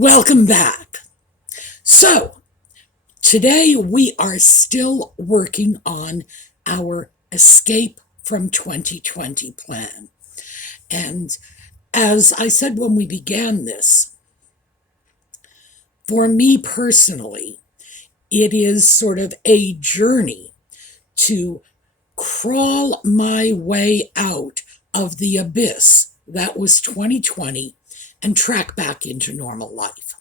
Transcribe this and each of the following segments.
Welcome back. So, today we are still working on our Escape from 2020 plan. And as I said when we began this, for me personally, it is sort of a journey to crawl my way out of the abyss that was 2020 and track back into normal life.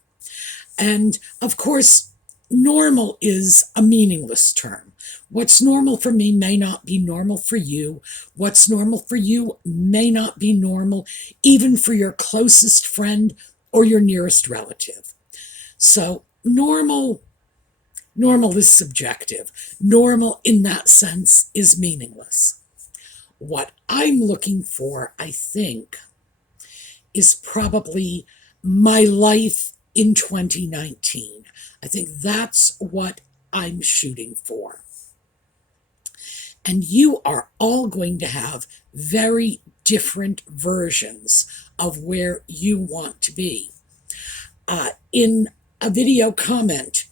And of course, normal is a meaningless term. What's normal for me may not be normal for you. What's normal for you may not be normal even for your closest friend or your nearest relative. So normal is subjective. Normal in that sense is meaningless. What I'm looking for, I think, is probably my life in 2019. I think that's what I'm shooting for. And you are all going to have very different versions of where you want to be. In a video comment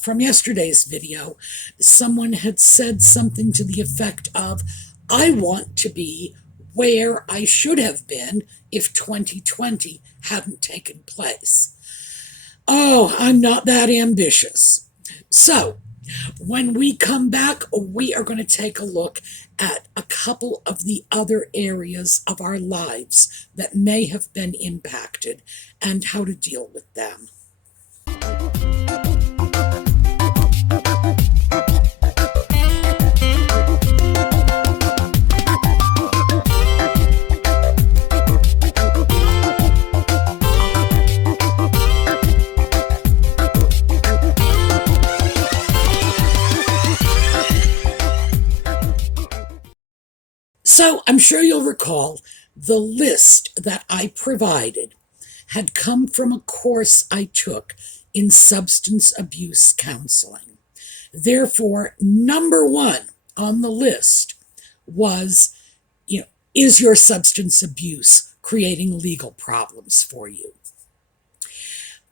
from yesterday's video, someone had said something to the effect of, I want to be where I should have been if 2020 hadn't taken place. Oh, I'm not that ambitious. So, when we come back, we are going to take a look at a couple of the other areas of our lives that may have been impacted and how to deal with them. So I'm sure you'll recall the list that I provided had come from a course I took in substance abuse counseling. Therefore, number one on the list was, is your substance abuse creating legal problems for you?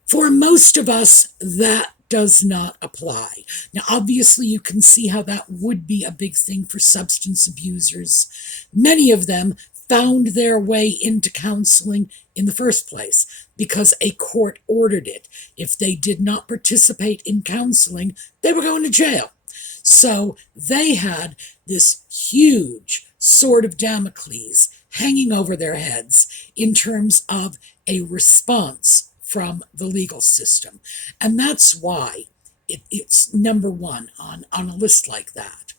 For most of us, that does not apply. Now, obviously, you can see how that would be a big thing for substance abusers. Many of them found their way into counseling in the first place because a court ordered it. If they did not participate in counseling, they were going to jail. So they had this huge sword of Damocles hanging over their heads in terms of a response from the legal system. And that's why it's number one on a list like that.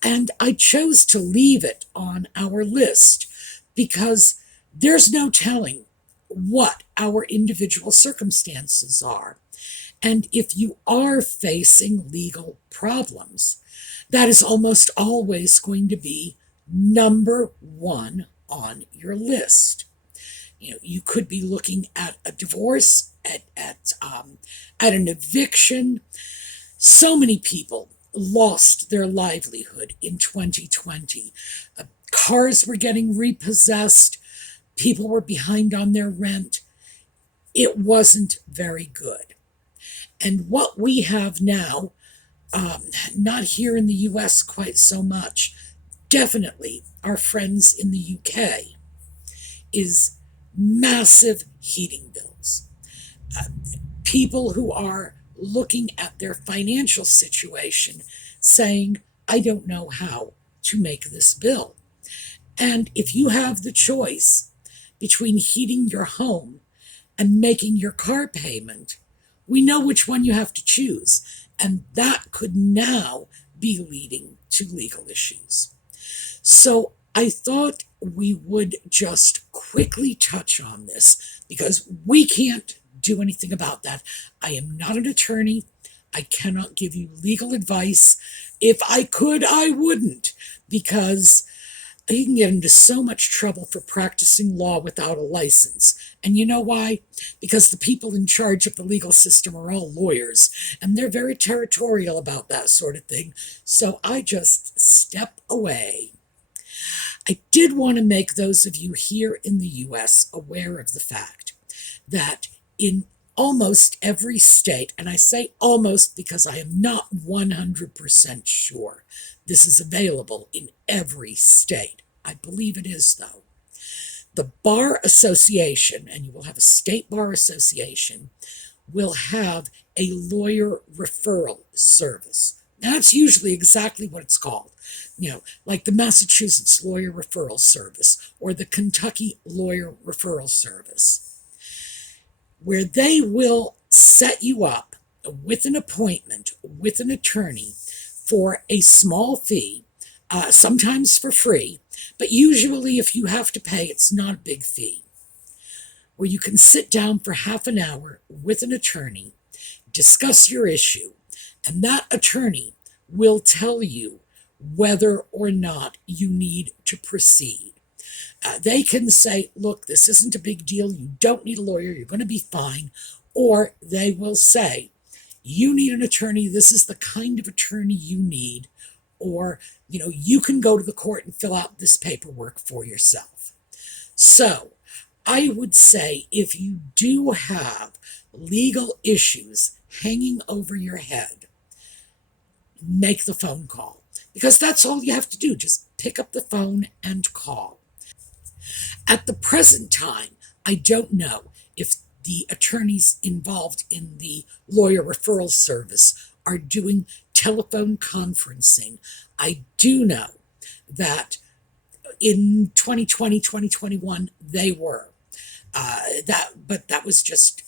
And I chose to leave it on our list because there's no telling what our individual circumstances are. And if you are facing legal problems, that is almost always going to be number one on your list. You could be looking at a divorce, at an eviction. So many people lost their livelihood in 2020. Cars were getting repossessed. People were behind on their rent. It wasn't very good. And what we have now, not here in the US quite so much, definitely our friends in the UK, is massive heating bills. People who are looking at their financial situation saying, I don't know how to make this bill. And if you have the choice between heating your home and making your car payment, we know which one you have to choose. And that could now be leading to legal issues. So I thought we would just quickly touch on this because we can't do anything about that. I am not an attorney. I cannot give you legal advice. If I could, I wouldn't, because you can get into so much trouble for practicing law without a license. And you know why? Because the people in charge of the legal system are all lawyers, and they're very territorial about that sort of thing. So I just step away. I did want to make those of you here in the US aware of the fact that in almost every state, and I say almost because I am not 100% sure this is available in every state. I believe it is, though. The Bar Association, and you will have a state bar association, will have a lawyer referral service. Now, that's usually exactly what it's called. Like the Massachusetts Lawyer Referral Service or the Kentucky Lawyer Referral Service, where they will set you up with an appointment with an attorney for a small fee, sometimes for free, but usually if you have to pay, it's not a big fee, where you can sit down for half an hour with an attorney, discuss your issue, and that attorney will tell you whether or not you need to proceed. They can say, look, this isn't a big deal. You don't need a lawyer. You're going to be fine. Or they will say, you need an attorney. This is the kind of attorney you need. Or, you can go to the court and fill out this paperwork for yourself. So I would say if you do have legal issues hanging over your head, make the phone call. Because that's all you have to do. Just pick up the phone and call. At the present time, I don't know if the attorneys involved in the lawyer referral service are doing telephone conferencing. I do know that in 2020, 2021, they were. But that was just,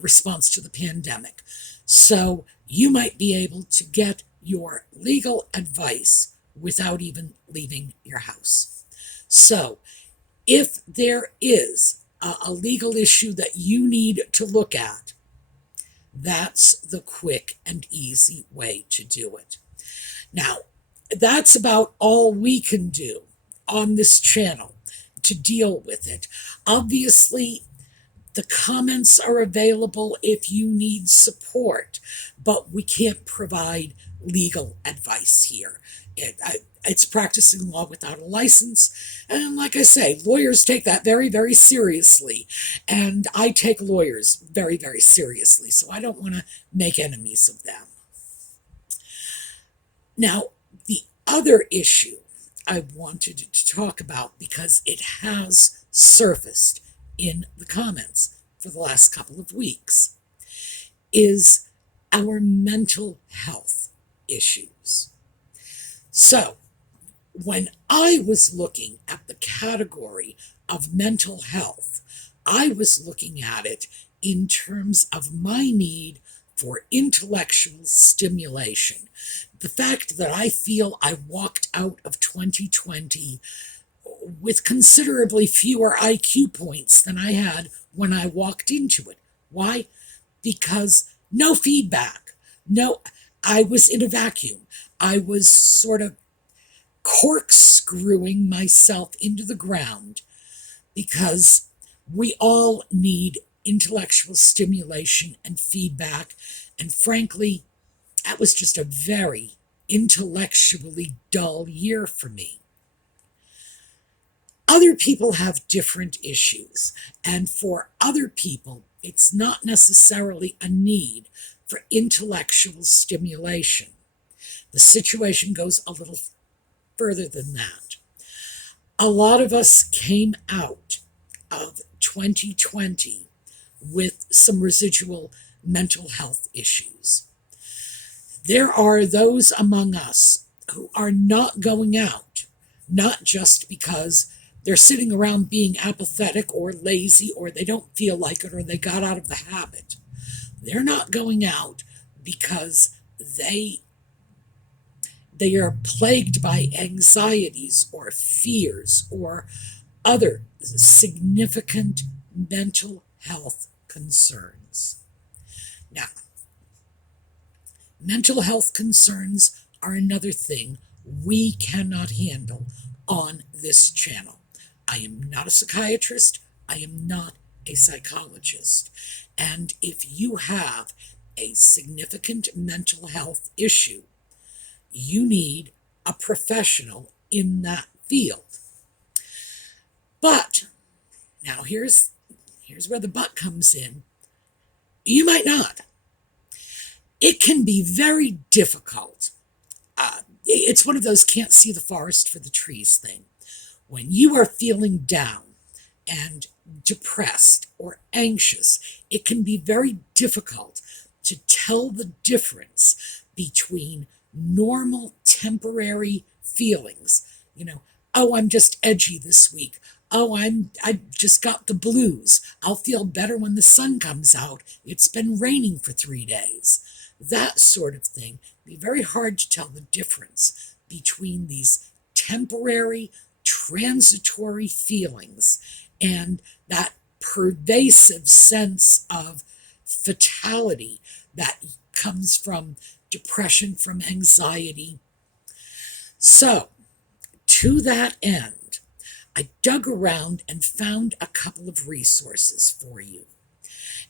response to the pandemic. So you might be able to get your legal advice without even leaving your house. So if there is a legal issue that you need to look at, that's the quick and easy way to do it. Now, that's about all we can do on this channel to deal with it. Obviously, the comments are available if you need support, but we can't provide legal advice here. It's practicing law without a license, and like I say, lawyers take that very, very seriously, and I take lawyers very, very seriously, so I don't want to make enemies of them. Now, the other issue I wanted to talk about, because it has surfaced in the comments for the last couple of weeks, is our mental health issues. So, when I was looking at the category of mental health, I was looking at it in terms of my need for intellectual stimulation. The fact that I feel I walked out of 2020 with considerably fewer IQ points than I had when I walked into it. Why? Because no feedback. No, I was in a vacuum. I was sort of corkscrewing myself into the ground, because we all need intellectual stimulation and feedback. And frankly, that was just a very intellectually dull year for me. Other people have different issues, and for other people, it's not necessarily a need for intellectual stimulation. The situation goes a little further than that. A lot of us came out of 2020 with some residual mental health issues. There are those among us who are not going out, not just because they're sitting around being apathetic or lazy, or they don't feel like it, or they got out of the habit. They're not going out because they are plagued by anxieties or fears or other significant mental health concerns. Now, mental health concerns are another thing we cannot handle on this channel. I am not a psychiatrist. I am not a psychologist. And if you have a significant mental health issue, you need a professional in that field. But now here's where the but comes in. You might not. It can be very difficult. It's one of those can't see the forest for the trees thing. When you are feeling down and depressed or anxious, it can be very difficult to tell the difference between normal temporary feelings. Oh, I'm just edgy this week. Oh, I just got the blues. I'll feel better when the sun comes out. It's been raining for 3 days. That sort of thing. It'd be very hard to tell the difference between these temporary, transitory feelings and that pervasive sense of fatality that comes from depression, from anxiety. So, to that end, I dug around and found a couple of resources for you.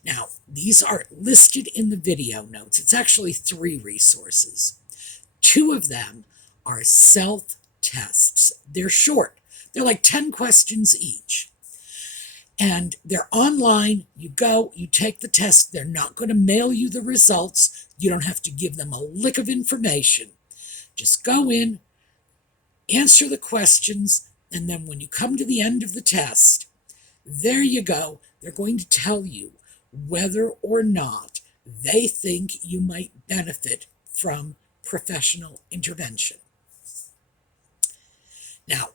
Now, these are listed in the video notes. It's actually 3 resources. 2 of them are self-tests. They're short. They're like 10 questions each. And they're online. You go, you take the test. They're not going to mail you the results. You don't have to give them a lick of information. Just go in, answer the questions, and then when you come to the end of the test, there you go. They're going to tell you whether or not they think you might benefit from professional intervention. Now,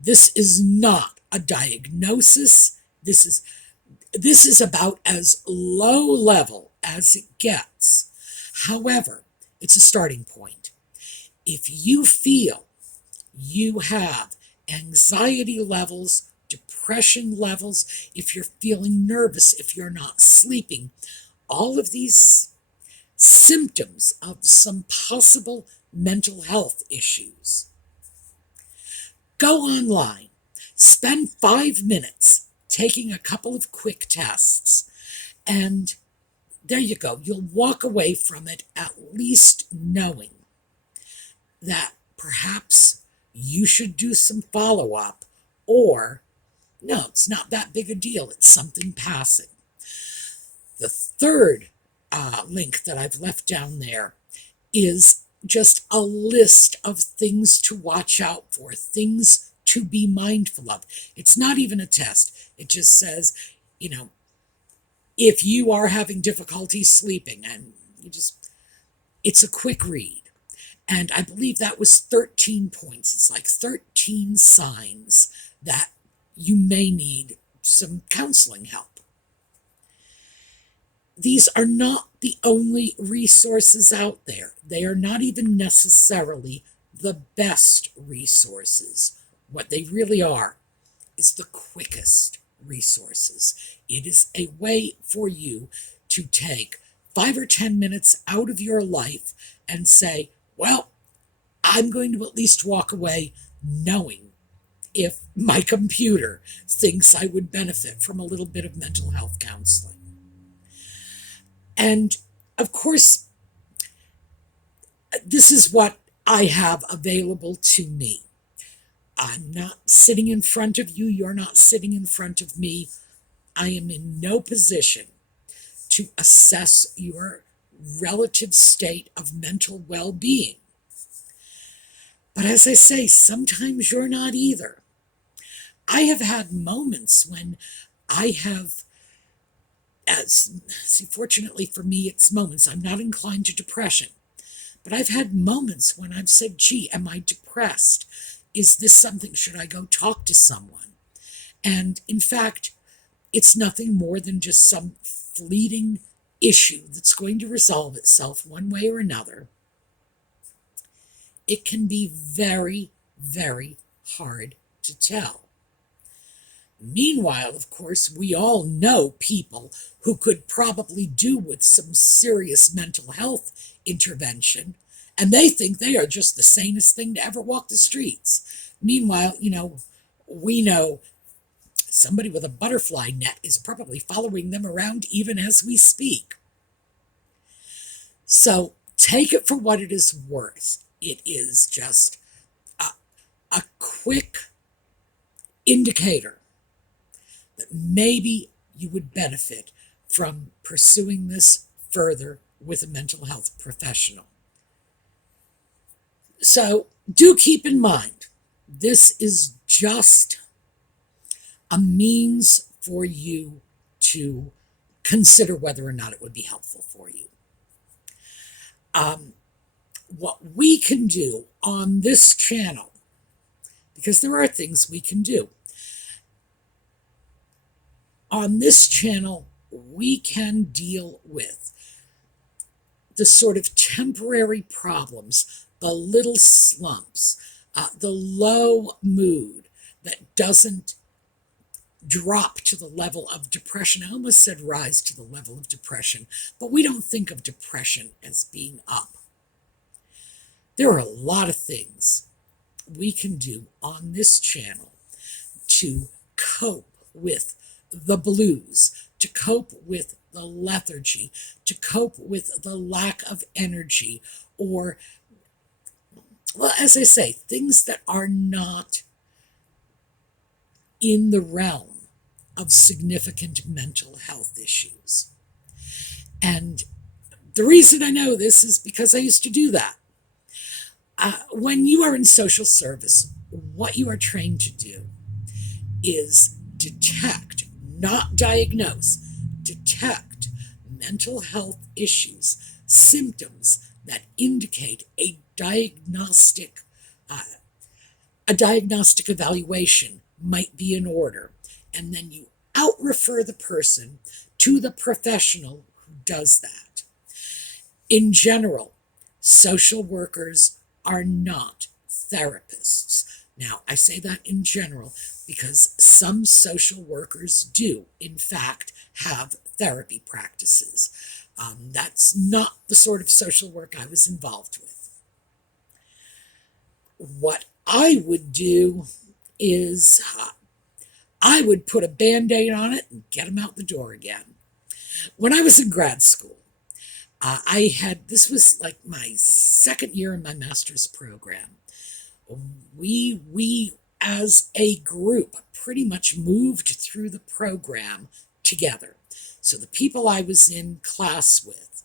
this is not a diagnosis. This is about as low level as it gets. However, it's a starting point. If you feel you have anxiety levels, depression levels, if you're feeling nervous, if you're not sleeping, all of these symptoms of some possible mental health issues, go online, spend 5 minutes taking a couple of quick tests, and there you go. You'll walk away from it at least knowing that perhaps you should do some follow-up, or no, it's not that big a deal. It's something passing. The third link that I've left down there is just a list of things to watch out for, things to be mindful of. It's not even a test. It just says, if you are having difficulty sleeping, and it's a quick read. And I believe that was 13 points. It's like 13 signs that you may need some counseling help. These are not the only resources out there. They are not even necessarily the best resources. What they really are is the quickest resources. It is a way for you to take 5 or 10 minutes out of your life and say, well, I'm going to at least walk away knowing if my computer thinks I would benefit from a little bit of mental health counseling. And of course, this is what I have available to me. I'm not sitting in front of you. You're not sitting in front of me. I am in no position to assess your relative state of mental well-being. But as I say, sometimes you're not either. I have had moments when I have, fortunately for me, it's moments. I'm not inclined to depression. But I've had moments when I've said, gee, am I depressed? Is this something? Should I go talk to someone? And in fact, it's nothing more than just some fleeting issue that's going to resolve itself one way or another. It can be very, very hard to tell. Meanwhile, of course, we all know people who could probably do with some serious mental health intervention, and they think they are just the sanest thing to ever walk the streets. Meanwhile, we know somebody with a butterfly net is probably following them around even as we speak. So take it for what it is worth. It is just a quick indicator that maybe you would benefit from pursuing this further with a mental health professional. So do keep in mind, this is just a means for you to consider whether or not it would be helpful for you. What we can do on this channel, because there are things we can do. On this channel, we can deal with the sort of temporary problems, the little slumps, the low mood that doesn't drop to the level of depression. I almost said rise to the level of depression, but we don't think of depression as being up. There are a lot of things we can do on this channel to cope with the blues, to cope with the lethargy, to cope with the lack of energy, or, well, as I say, things that are not in the realm of significant mental health issues. And the reason I know this is because I used to do that. When you are in social service, what you are trained to do is detect, not diagnose, detect mental health issues, symptoms that indicate a diagnostic evaluation might be in order. And then you out-refer the person to the professional who does that. In general, social workers are not therapists. Now, I say that in general because some social workers do, in fact, have therapy practices. That's not the sort of social work I was involved with. What I would do is I would put a Band-Aid on it and get them out the door again. When I was in grad school, this was like my second year in my master's program. We as a group pretty much moved through the program together. So the people I was in class with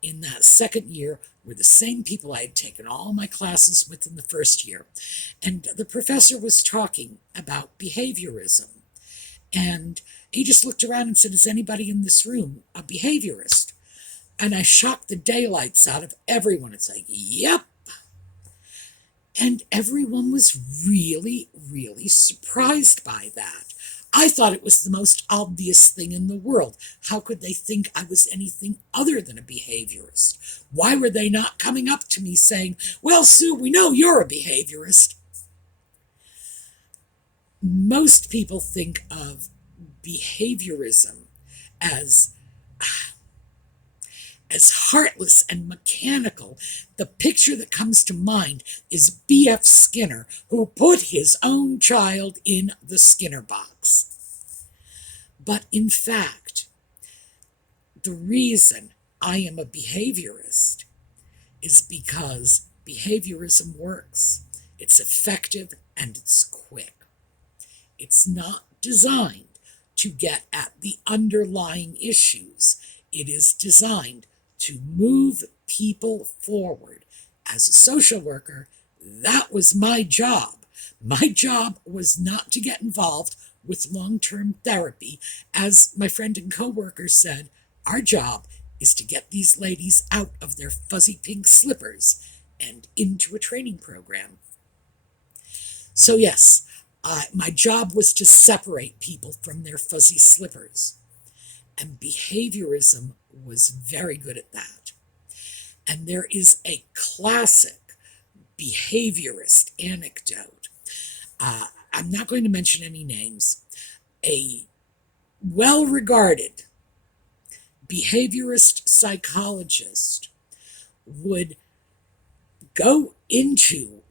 in that second year were the same people I had taken all my classes with in the first year. And the professor was talking about behaviorism. And he just looked around and said, is anybody in this room a behaviorist? And I shocked the daylights out of everyone. It's like, yep. And everyone was really, really surprised by that. I thought it was the most obvious thing in the world. How could they think I was anything other than a behaviorist? Why were they not coming up to me saying, well, Sue, we know you're a behaviorist? Most people think of behaviorism as heartless and mechanical. The picture that comes to mind is B.F. Skinner, who put his own child in the Skinner box. But in fact, the reason I am a behaviorist is because behaviorism works. It's effective and it's quick. It's not designed to get at the underlying issues. It is designed to move people forward. As a social worker, that was my job. My job was not to get involved with long-term therapy. As my friend and coworker said, our job is to get these ladies out of their fuzzy pink slippers and into a training program. So yes, my job was to separate people from their fuzzy slippers. And behaviorism was very good at that. And there is a classic behaviorist anecdote. I'm not going to mention any names. A well-regarded behaviorist psychologist would go into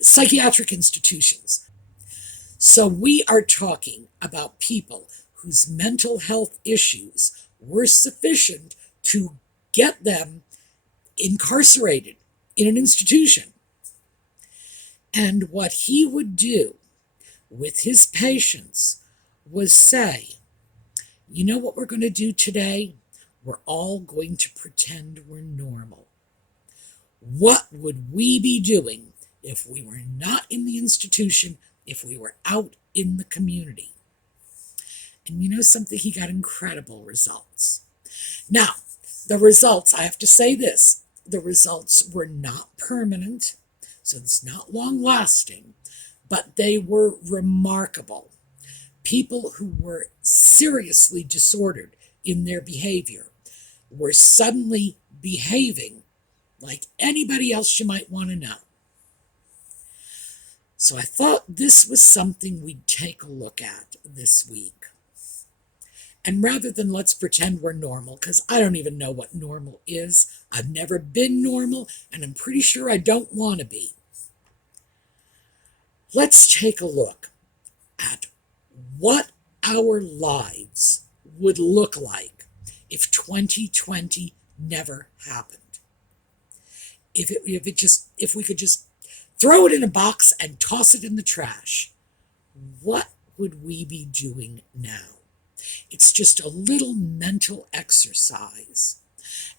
psychiatric institutions. So we are talking about people whose mental health issues were sufficient to get them incarcerated in an institution. And what he would do with his patients was say, You know what we're going to do today? We're all going to pretend we're normal. What would we be doing if we were not in the institution, if we were out in the community? And you know something? He got incredible results. Now, the results, I have to say this, the results were not permanent, so it's not long lasting, but they were remarkable. People who were seriously disordered in their behavior were suddenly behaving like anybody else you might want to know. So I thought this was something we'd take a look at this week. And rather than let's pretend we're normal, because I don't even know what normal is, I've never been normal, and I'm pretty sure I don't want to be. Let's take a look at what our lives would look like if 2020 never happened. If we could just throw it in a box and toss it in the trash, what would we be doing now? It's just a little mental exercise.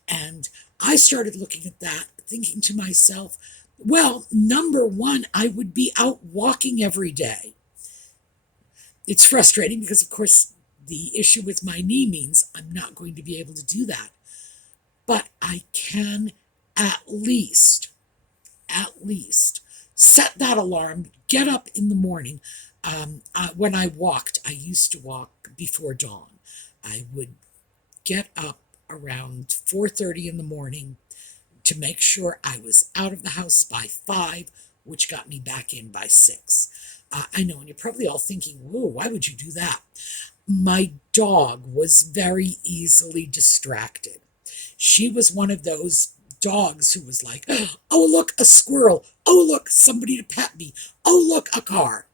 And I started looking at that, thinking to myself, well, number one, I would be out walking every day. It's frustrating because, of course, the issue with my knee means I'm not going to be able to do that. But I can at least set that alarm, get up in the morning. When I walked, I used to walk before dawn. I would get up around 4:30 in the morning to make sure I was out of the house by 5, which got me back in by 6. I know, and you're probably all thinking, whoa, why would you do that? My dog was very easily distracted. She was one of those dogs who was like, oh, look, a squirrel. Oh, look, somebody to pet me. Oh, look, a car.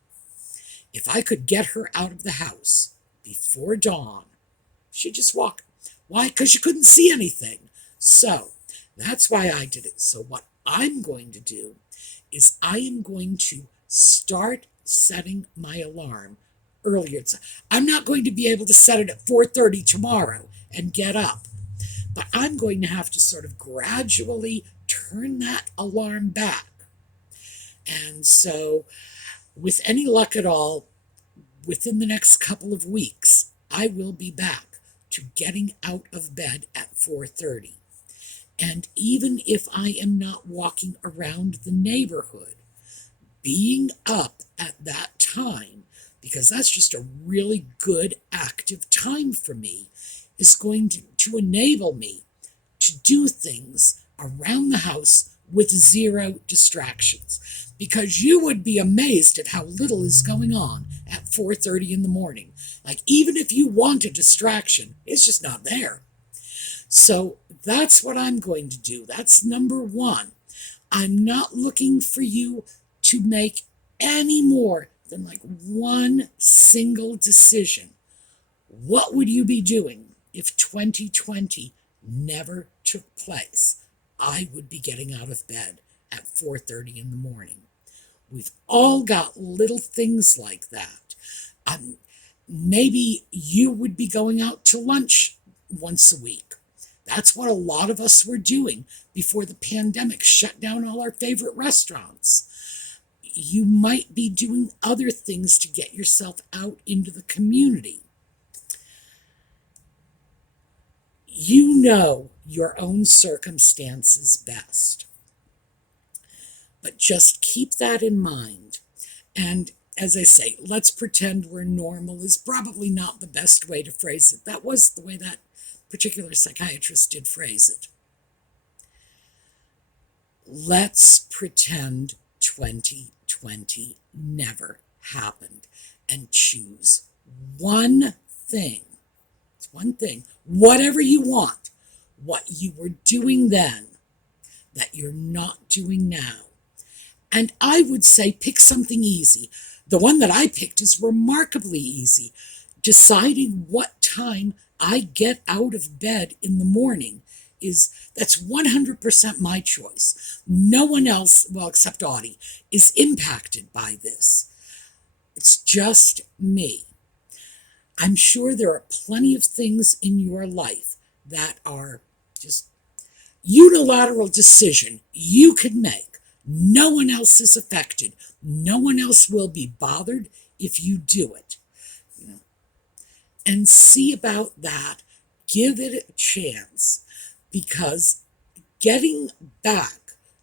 If I could get her out of the house before dawn, she'd just walk. Why? Because you couldn't see anything. So that's why I did it. So what I'm going to do is I am going to start setting my alarm earlier. I'm not going to be able to set it at 4:30 tomorrow and get up, but I'm going to have to sort of gradually turn that alarm back. And so with any luck at all, within the next couple of weeks, I will be back to getting out of bed at 4:30. And even if I am not walking around the neighborhood, being up at that time, because that's just a really good active time for me, is going to enable me to do things around the house with 0 distractions. Because you would be amazed at how little is going on at 4:30 in the morning. Like, even if you want a distraction, it's just not there. So that's what I'm going to do. That's number one. I'm not looking for you to make any more than like one single decision. What would you be doing if 2020 never took place? I would be getting out of bed at 4:30 in the morning. We've all got little things like that. Maybe you would be going out to lunch once a week. That's what a lot of us were doing before the pandemic shut down all our favorite restaurants. You might be doing other things to get yourself out into the community. You know your own circumstances best. But just keep that in mind. And as I say, let's pretend we're normal is probably not the best way to phrase it. That was the way that particular psychiatrist did phrase it. Let's pretend 2020 never happened and choose one thing. It's one thing, whatever you want, what you were doing then that you're not doing now. And I would say pick something easy. The one that I picked is remarkably easy. Deciding what time I get out of bed in the morning that's 100% my choice. No one else, well, except Audie, is impacted by this. It's just me. I'm sure there are plenty of things in your life that are just unilateral decision you can make. No one else is affected. No one else will be bothered if you do it. And see about that. Give it a chance, because getting back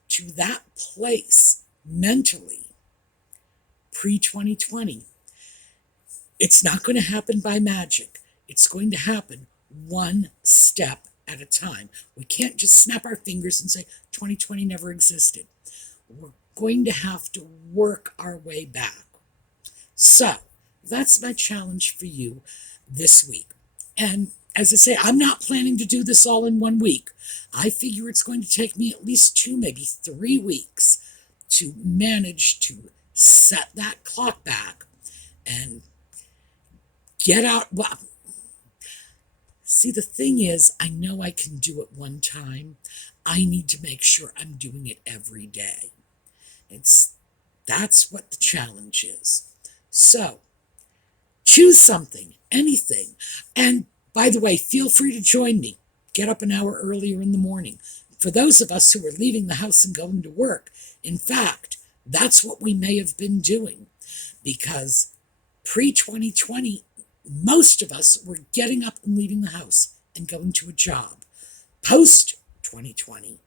to that place mentally pre-2020, it's not going to happen by magic. It's going to happen one step at a time. We can't just snap our fingers and say 2020 never existed. We're going to have to work our way back. So that's my challenge for you this week. And as I say, I'm not planning to do this all in 1 week. I figure it's going to take me at least 2, maybe 3 weeks to manage to set that clock back and get out. Well, see, the thing is, I know I can do it one time. I need to make sure I'm doing it every day. That's what the challenge is. So choose something, anything. And by the way, feel free to join me. Get up an hour earlier in the morning. For those of us who are leaving the house and going to work, in fact, that's what we may have been doing, because pre-2020, most of us were getting up and leaving the house and going to a job. Post-2020,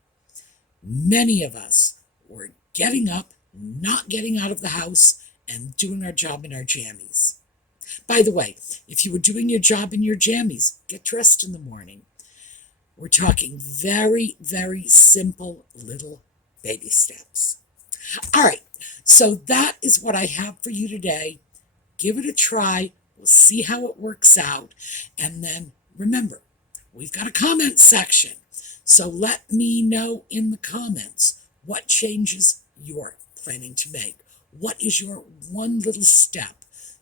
many of us were getting up, not getting out of the house, and doing our job in our jammies. By the way, if you were doing your job in your jammies, get dressed in the morning. We're talking very, very simple little baby steps. All right, so that is what I have for you today. Give it a try. We'll see how it works out. And then remember, we've got a comment section. So let me know in the comments what changes you're planning to make. What is your one little step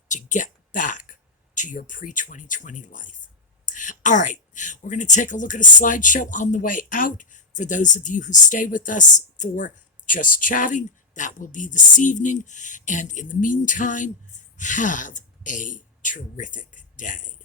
to get back to your pre-2020 life? All right, we're going to take a look at a slideshow on the way out. For those of you who stay with us for Just Chatting, that will be this evening. And in the meantime, have a terrific day.